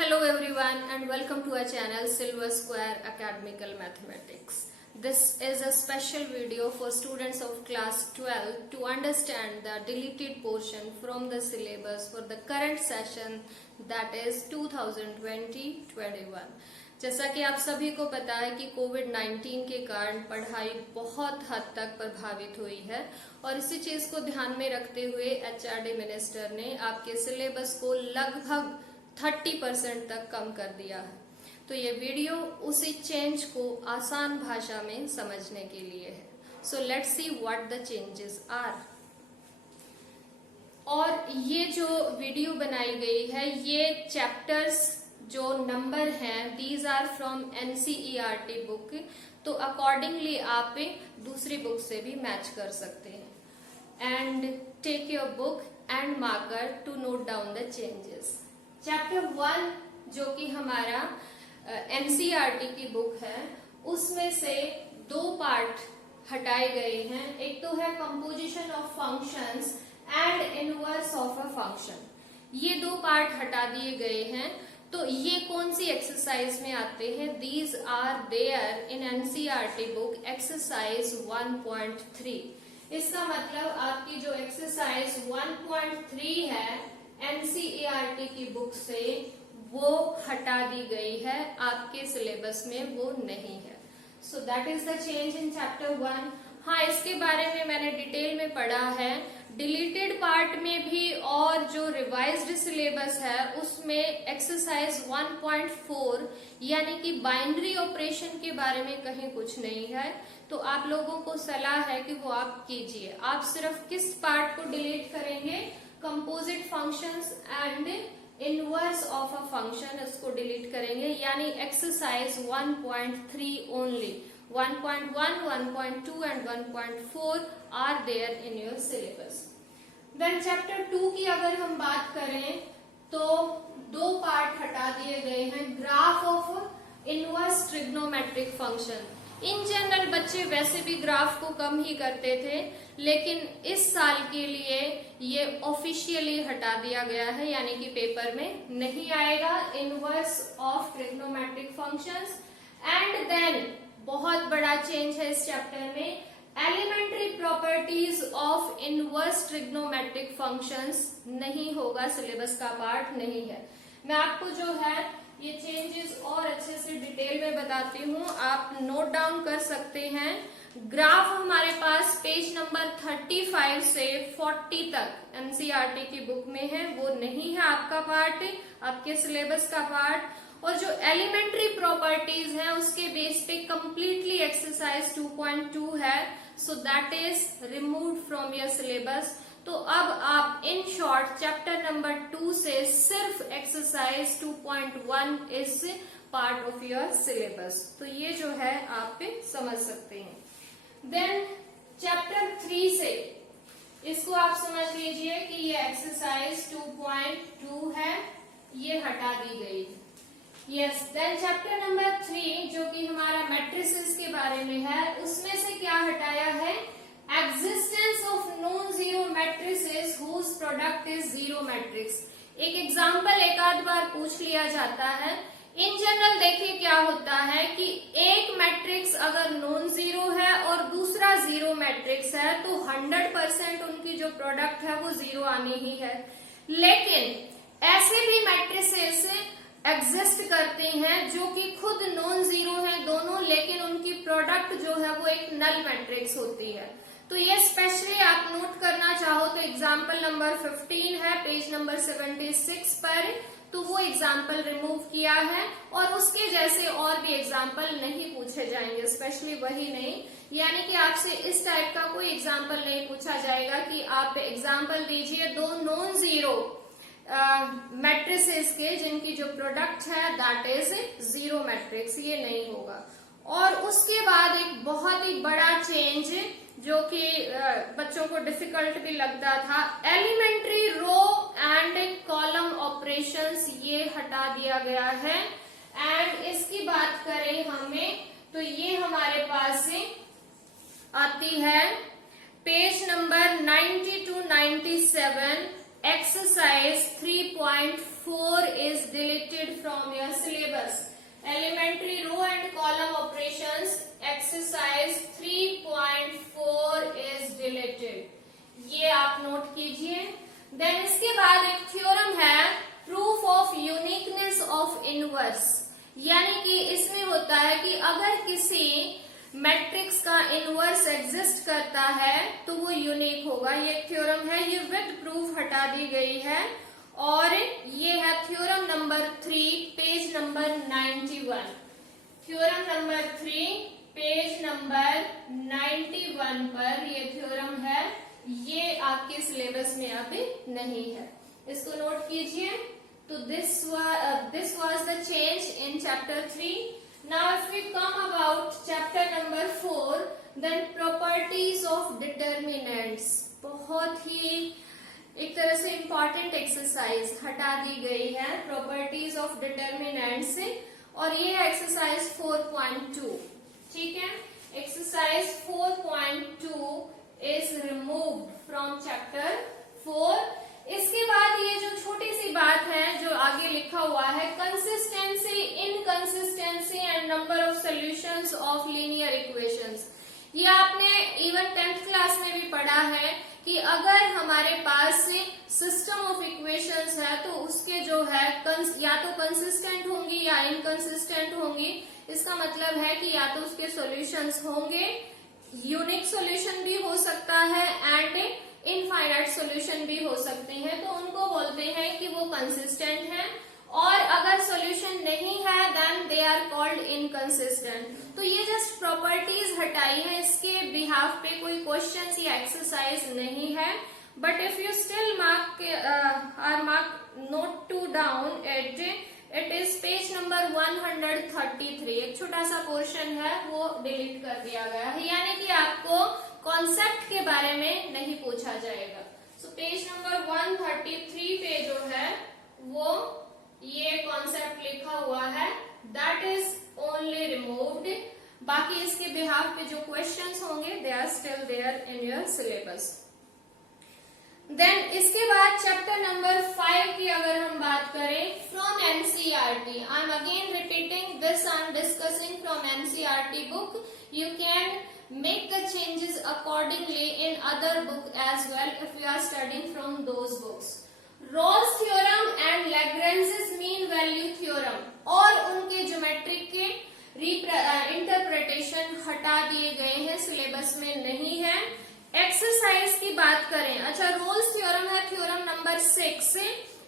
Hello everyone and welcome to our channel Silver Square Academical Mathematics. This is a special video for students of class 12 to understand the deleted portion from the syllabus for the current session, that is 2020-21. जैसा कि आप सभी को पता है कि कोविड-19 के कारण पढ़ाई बहुत हद तक प्रभावित हुई है और इसी चीज को ध्यान में रखते हुए एचआरडी मिनिस्टर ने आपके सिलेबस को लगभग 30% तक कम कर दिया है। तो ये वीडियो उसी चेंज को आसान भाषा में समझने के लिए है। So let's see what the changes are. और ये जो वीडियो बनाई गई है, ये चैप्टर्स जो नंबर हैं, these are from NCERT book, तो अकॉर्डिंगली आप दूसरी बुक से भी मैच कर सकते हैं। And take your book and marker to note down the changes. Chapter 1 जो कि हमारा एनसीईआरटी की बुक है, उसमें से दो पार्ट हटाए गए हैं। एक तो है composition of functions and inverse of a function. ये दो पार्ट हटा दिए गए हैं। तो ये कौन सी एक्सरसाइज में आते हैं? These are there in NCERT book exercise 1.3। इसका मतलब आपकी जो एक्सरसाइज 1.3 है एनसीईआरटी की बुक से, वो हटा दी गई है, आपके सिलेबस में वो नहीं है। So that is the change in chapter 1। हाँ, इसके बारे में मैंने डिटेल में पढ़ा है। डिलीटेड पार्ट में भी और जो रिवाइज्ड सिलेबस है उसमें एक्सरसाइज 1.4 यानी कि बाइनरी ऑपरेशन के बारे में कहीं कुछ नहीं है। तो आप लोगों को सलाह है कि वो आप कीजिए। आप सिर्फ किस पार्ट को डिलीट करेंगे? Composite functions and inverse of a function, इसको डिलीट करेंगे, यानी exercise 1.3 only. 1.1, 1.2 and 1.4 are there in your syllabus. Then chapter 2 की अगर हम बात करें तो दो पार्ट हटा दिए गए हैं। Graph of inverse trigonometric function. In general बच्चे वैसे भी ग्राफ को कम ही करते थे, लेकिन इस साल के लिए ये ऑफिशियली हटा दिया गया है, यानी कि पेपर में नहीं आएगा inverse of trigonometric functions. And then बहुत बड़ा चेंज है इस चैप्टर में, elementary properties of inverse trigonometric functions नहीं होगा, सिलेबस का पार्ट नहीं है। मैं आपको जो है ये चेंजेस और अच्छे से डिटेल में बताती हूँ, आप नोट डाउन कर सकते हैं। ग्राफ हमारे पास पेज नंबर 35 से 40 तक एनसीईआरटी की बुक में है, वो नहीं है आपका पार्ट, आपके सिलेबस का पार्ट। और जो एलिमेंट्री प्रॉपर्टीज हैं उसके बेस पे कंप्लीटली एक्सरसाइज 2.2 है, so that is removed from your syllabus. तो अब आप इन शॉर्ट चैप्टर नंबर 2 से सिर्फ exercise 2.1 is part of your syllabus. तो ये जो है आप समझ सकते हैं। देन चैप्टर 3 से इसको आप समझ लीजिए कि ये एक्सरसाइज 2.2 है, ये हटा दी गई है। यस, देन चैप्टर नंबर 3 जो कि हमारा मैट्रिसेस के बारे में है, उसमें से क्या हटाया है? Existence of non zero matrices whose product is zero matrix. एक एग्जांपल एक आध बार पूछ लिया जाता है। इन जनरल देखिए क्या होता है कि एक मैट्रिक्स अगर नॉन जीरो है और दूसरा जीरो मैट्रिक्स है तो 100% उनकी जो प्रोडक्ट है वो जीरो आनी ही है। लेकिन ऐसे भी मैट्रिसेस एग्जिस्ट करते हैं जो कि खुद नॉन जीरो हैं दोनों, लेकिन उनकी प्रोडक्ट जो है वो एक नल मैट्रिक्स होती है। तो ये स्पेशली आप नोट करना चाहो तो एग्जाम्पल नंबर 15 है पेज नंबर 76 पर, तो वो एग्जाम्पल रिमूव किया है और उसके जैसे और भी एग्जाम्पल नहीं पूछे जाएंगे, स्पेशली वही नहीं, यानी कि आपसे इस टाइप का कोई एग्जाम्पल नहीं पूछा जाएगा कि आप एग्जाम्पल दीजिए दो नॉन जीरो मैट्रिसेस के जिनकी जो प्रोडक्ट है दैट इज जीरो मैट्रिक्स, ये नहीं होगा। और उसके बाद एक बहुत ही बड़ा चेंज जो कि बच्चों को डिफिकल्ट भी लगता था, elementary row and column operations, ये हटा दिया गया है। एंड इसकी बात करें हमें तो ये हमारे पास आती है page number 90 to 97 exercise 3.4 is deleted from your syllabus. Elementary row and column operations exercise 3.4 is deleted. ये आप नोट कीजिए. देन इसके बाद एक थ्योरम है proof of uniqueness of inverse, यानी कि इसमें होता है कि अगर किसी मैट्रिक्स का इनवर्स एग्जिस्ट करता है तो वो यूनिक होगा. ये थ्योरम है, ये विद प्रूफ हटा दी गई है और ये है theorem number 3 page number 91. Theorem number 3 page number 91 पर ये थ्योरम है. ये आपके सिलेबस में अभी नहीं है, इसको नोट कीजिए. तो this was the change in chapter 3. Now if we come about chapter number 4, then properties of determinants. बहुत ही एक तरह से इंपॉर्टेंट एक्सरसाइज हटा दी गई है, प्रॉपर्टीज ऑफ डिटर्मिनेंट्स, और ये एक्सरसाइज 4.2. ठीक है, exercise 4.2 is removed from chapter 4. इसके बाद ये जो छोटी सी बात है जो आगे लिखा हुआ है, consistency, inconsistency and number of solutions of linear equations. ये आपने इवन 10th क्लास में भी पढ़ा है कि अगर हमारे पास सिस्टम ऑफ इक्वेशंस है तो उसके जो है या तो कंसिस्टेंट होंगी या इनकंसिस्टेंट होंगी. इसका मतलब है कि या तो उसके सॉल्यूशंस होंगे, यूनिक सॉल्यूशन भी हो सकता है एंड इनफाइनाइट सॉल्यूशन भी हो सकते हैं, तो उनको बोलते हैं कि वो कंसिस्टेंट है. और अगर सॉल्यूशन नहीं है then they are called inconsistent. तो ये जस्ट प्रॉपर्टीज हटाई है, इसके बिहाफ पे कोई क्वेश्चंस या एक्सरसाइज नहीं है. But if you still mark note to down it is page number 133. एक छोटा सा पोर्शन है वो डिलीट कर दिया गया है, यानी कि आपको कॉन्सेप्ट के बारे में नहीं पूछा जाएगा. सो पेज नंबर 133 पे जो है वो ये कॉन्सेप्ट लिखा हुआ है, दैट इज ओनली रिमूव्ड. बाकी इसके बिहाफ पे जो क्वेश्चंस होंगे they are still there in your syllabus. Then इसके बाद चैप्टर नंबर 5 की अगर हम बात करें, from NCERT, I am again repeating this, I am discussing from NCERT book. You can make the changes accordingly in other book as well if you are studying from those books. Rolle's theorem and Lagrange's mean value theorem और उनके geometric के interpretation हटा दिए गए हैं, syllabus में नहीं है. एक्सरसाइज की बात करें, अच्छा रोल्स थ्योरम है theorem number 6,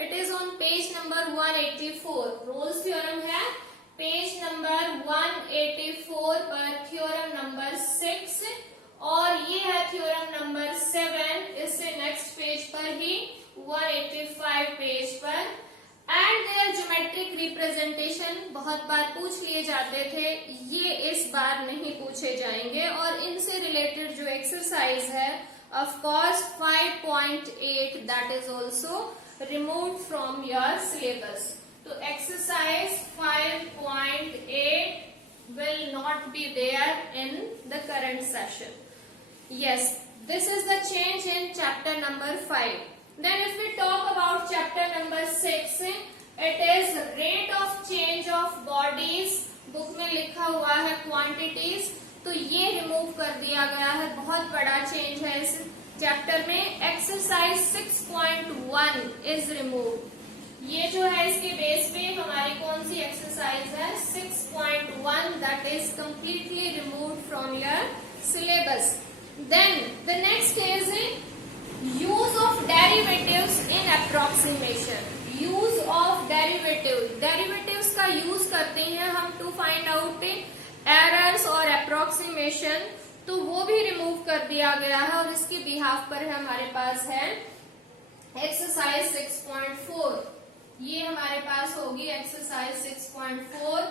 it is on page number 184. Rolle's theorem है पेज नंबर 184 पर थ्योरम नंबर 6, और ये है थ्योरम नंबर 7 इससे नेक्स्ट पेज पर ही 185 पेज पर. एंड देयर ज्योमेट्रिक रिप्रेजेंटेशन बहुत बार पूछ लिए जाते थे, ये इस बार नहीं पूछे जाएंगे. और इनसे रिलेटेड जो एक्सरसाइज है of course 5.8 that is also removed from your syllabus. तो exercise 5.8 will not be there in the current session. Yes, this is the change in chapter number 5. Then if we talk about chapter number 6, it is rate of change of bodies. Book में लिखा हुआ है quantities, तो ये remove कर दिया गया है. बहुत बड़ा चेंज है इस चैप्टर में. Exercise 6.1 is removed. ये जो है इसके बेस पे हमारी कौन सी एक्सरसाइज है, 6.1, that is completely removed from your syllabus. Then the next is use of derivatives in approximation. Use of derivatives का यूज करते हैं हम टू फाइंड आउट एरर्स और अप्रोक्सीमेशन, तो वो भी रिमूव कर दिया गया है. और इसके बिहाफ पर हमारे पास है एक्सरसाइज 6.4. ये हमारे पास होगी exercise 6.4,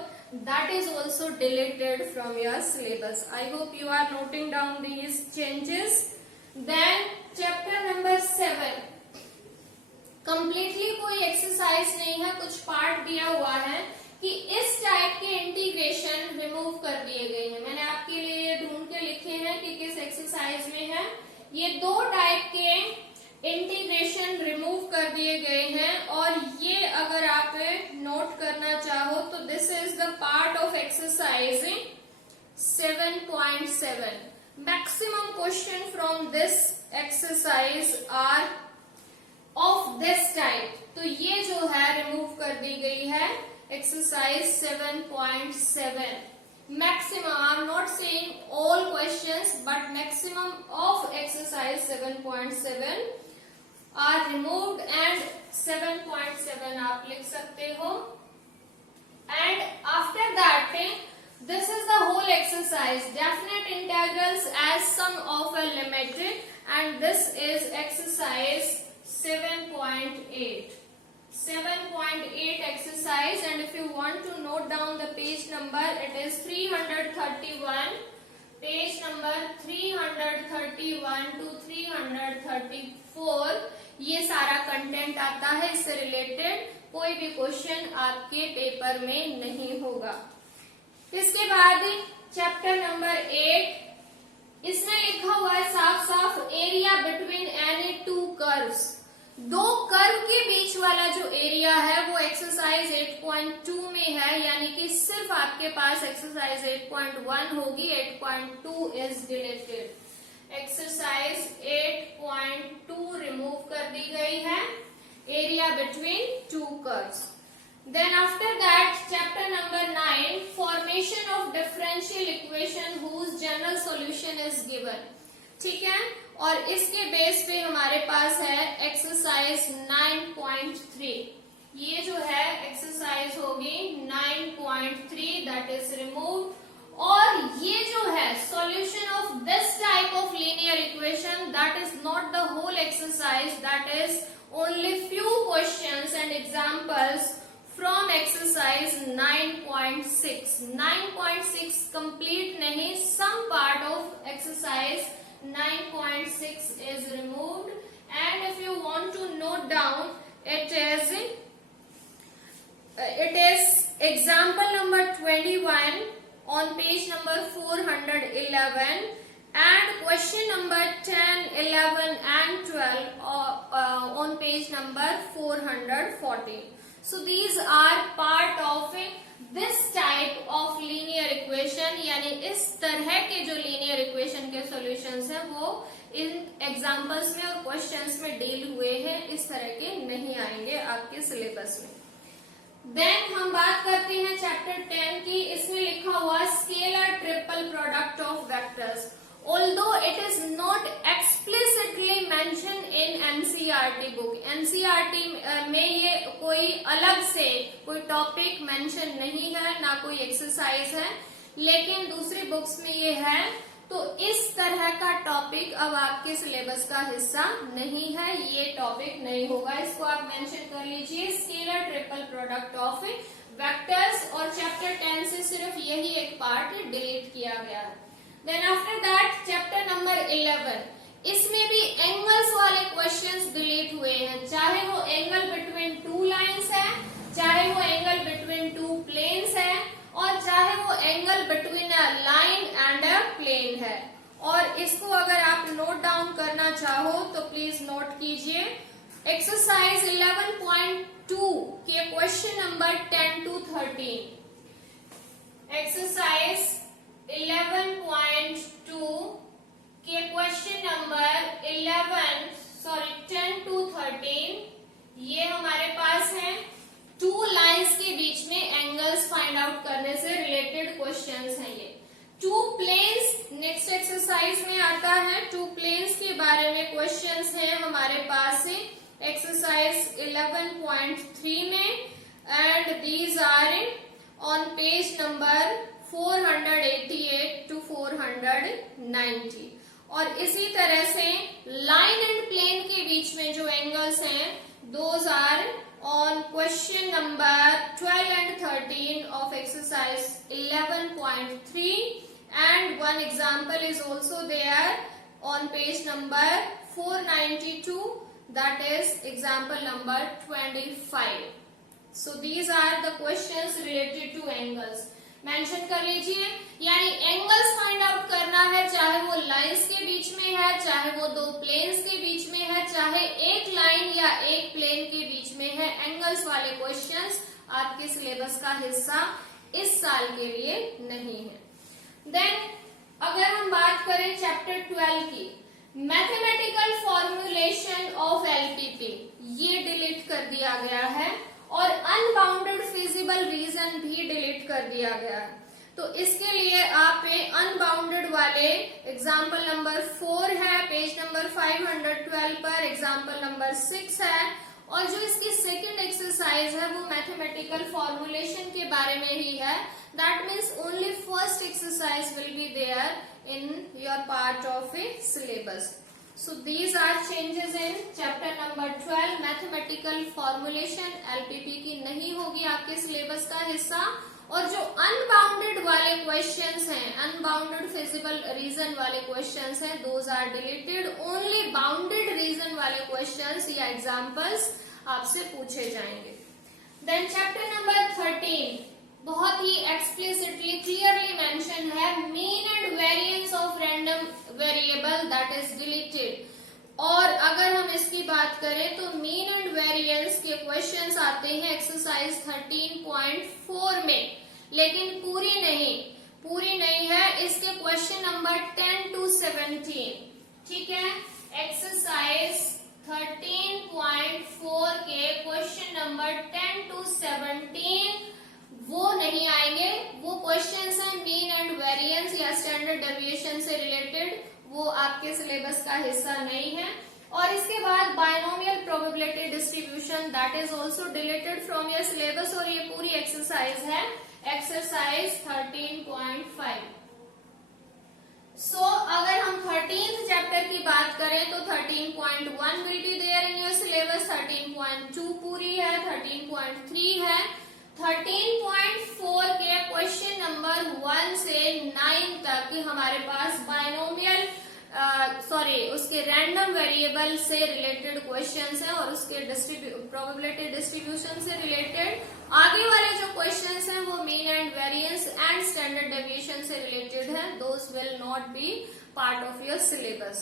that is also deleted from your syllabus. I hope you are noting down these changes. Then chapter number 7, completely कोई एक्सरसाइज नहीं है, कुछ पार्ट दिया हुआ है कि इस टाइप के इंटीग्रेशन रिमूव कर दिए गए हैं. मैंने आपके लिए ढूंढ के लिखे हैं कि किस एक्सरसाइज में है. ये 2 टाइप के इंटीग्रेशन रिमूव कर दिए गए हैं। और ये अगर आप नोट करना चाहो तो this is the part of exercise 7.7। Maximum question from this exercise are of this type. तो ये जो है रिमूव कर दी गई है exercise 7.7। maximum, I'm not saying all questions, but maximum of exercise 7.7 are removed and 7.7 आप लिख सकते हो। And after that, this is the whole exercise, definite integrals as sum of a limit, and this is exercise 7.8 exercise। and if you want to note down the page number, it is 331, page number 331 to 334। ये सारा content आता है, इससे related कोई भी question आपके paper में नहीं होगा। इसके बाद चैप्टर नंबर 8, इसमें लिखा हुआ है साफ साफ area between any two curves. दो कर्व के बीच वाला जो एरिया है वो एक्सरसाइज 8.2 में है, यानी कि सिर्फ आपके पास एक्सरसाइज 8.1 होगी, 8.2 इज डिलीटेड। एक्सरसाइज 8.2 रिमूव कर दी गई है, area between two curves. Then after that chapter number 9, formation of differential equation whose general solution is given. ठीक है, और इसके बेस पे हमारे पास है एक्सरसाइज 9.3। ये जो है एक्सरसाइज होगी 9.3, दैट इज रिमूव। और ये जो है solution of this type of linear equation, that is not the whole exercise, that is only few questions and examples from exercise 9.6। 9.6 complete नहीं, some part of exercise 9.6 is removed, and if you want to note down, it is example number 21 on page number 411 and question number 10, 11 and 12 on page number 414. So these are part of this type of linear equation, यानी इस तरह के जो linear equation के solutions हैं वो इन examples में और क्वेश्चंस में डील हुए हैं, इस तरह के नहीं आएंगे आपके सिलेबस में। देन हम बात करते हैं चैप्टर 10 की। इसमें लिखा हुआ scalar triple product of vectors. Although it is not explicitly mentioned in NCERT book, NCERT में ये कोई अलग से कोई टॉपिक मेंशन नहीं है, ना कोई एक्सरसाइज है, लेकिन दूसरी बुक्स में ये है। तो इस तरह का टॉपिक अब आपके सिलेबस का हिस्सा नहीं है, ये टॉपिक नहीं होगा, इसको आप मेंशन कर लीजिए, scalar triple product of vectors. और चैप्टर 10 से सिर्फ यही एक पार्ट डिलीट किया गया है। Then after that chapter number 11, इसमें भी एंगल्स वाले क्वेश्चंस डिलीट हुए हैं, चाहे वो एंगल बिटवीन टू लाइंस है, चाहे वो एंगल बिटवीन टू प्लेन्स है, और चाहे वो angle between a line and a plane है। और इसको अगर आप नोट डाउन करना चाहो तो प्लीज नोट कीजिए। एक्सरसाइज 11.2 के क्वेश्चन नंबर 10 to 13। एक्सरसाइज 11.2 के क्वेश्चन नंबर 10 to 13, ये हमारे पास है टू लाइंस के बीच में एंगल्स फाइंड आउट करने से रिलेटेड क्वेश्चंस हैं। ये टू प्लेन्स नेक्स्ट एक्सरसाइज में आता है, टू प्लेन्स के बारे में क्वेश्चंस हैं हमारे पास एक्सरसाइज 11.3 में, and these are on page number 488 to 490। और इसी तरह से लाइन एंड प्लेन के बीच में जो एंगल्स हैं, those are on question number 12 and 13 of exercise 11.3, and one example is also there on page number 492, that is example number 25. So these are the questions related to angles. Mention कर लीजिए। यानी angles find out करना है, चाहे वो lines के बीच में है, चाहे वो दो प्लेन्स के बीच में है, चाहे एक लाइन या एक प्लेन के बीच में है, एंगल्स वाले क्वेश्चंस आपके सिलेबस का हिस्सा इस साल के लिए नहीं है। देन अगर हम बात करें चैप्टर 12 की, मैथमेटिकल फॉर्मुलेशन ऑफ एलपीपी, ये डिलीट कर दिया गया है और अनबाउंडेड फिजिबल रीजन भी डिलीट कर दिया गया है। तो इसके लिए आप अनबाउंडेड वाले एग्जाम्पल नंबर 4 है, पेज नंबर 512 पर एग्जाम्पल नंबर 6 है, और जो इसकी सेकंड एक्सरसाइज है वो मैथमेटिकल फॉर्मुलेशन के बारे में ही है। That means only first exercise will be there in your part of a syllabus. So these are changes in chapter number 12 mathematical formulation। LPP की नहीं होगी आपके सिलेबस का हिस्सा, और जो अनबाउंडेड वाले क्वेश्चंस हैं, अनबाउंडेड फिजिबल रीजन वाले क्वेश्चंस हैं, those are deleted. Only bounded region वाले क्वेश्चंस या एग्जांपल्स आपसे पूछे जाएंगे। देन चैप्टर नंबर 13 बहुत ही एक्सप्लिसिटली क्लियरली मेंशन है, mean and variance of random variable that is deleted. और अगर हम इसकी बात करें तो मीन एंड वेरिएंस के क्वेश्चंस आते हैं एक्सरसाइज 13.4 में, लेकिन पूरी नहीं है। इसके क्वेश्चन नंबर 10 to 17, ठीक है। एक्सरसाइज 13.4 के क्वेश्चन नंबर 10 to 17 वो नहीं आएंगे। वो क्वेश्चंस हैं मीन एंड वेरिएंस या स्टैंडर्ड डेविएशन से रिलेटेड, वो आपके सिलेबस का हिस्सा नहीं है। और इसके बाद binomial probability distribution that is also deleted from your syllabus, और ये पूरी एक्सरसाइज है एक्सरसाइज 13.5। सो अगर हम 13th चैप्टर की बात करें तो 13.1 will be there in your syllabus, 13.2 पूरी है, 13.3 है। 13.4 के क्वेश्चन नंबर 1 से 9 तक हमारे पास बायनोमियल उसके रैंडम वेरिएबल से रिलेटेड क्वेश्चंस हैं और उसके प्रोबेबिलिटी डिस्ट्रीब्यूशन से रिलेटेड। आगे वाले जो क्वेश्चंस हैं वो mean and variance and standard deviation से रिलेटेड हैं। Those will not be part of your syllabus.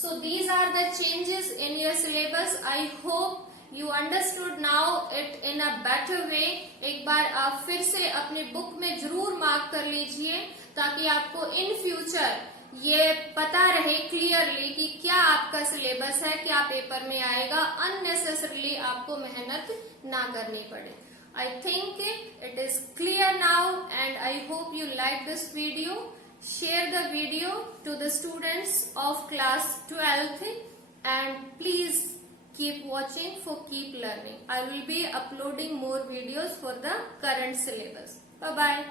So these are the changes in your syllabus. I hope You understood now it in a better way। एक बार आप फिर से अपने book में जरूर mark कर लीजिए ताकि आपको इन फ्यूचर ये पता रहे क्लियरली कि क्या आपका सिलेबस है, क्या पेपर में आएगा, अननेसेसरली आपको मेहनत ना करनी पड़े। I think it is clear now and I hope you like this video। Share the video to the students of class 12th and please keep watching for keep learning। I will be uploading more videos for the current syllabus। Bye bye।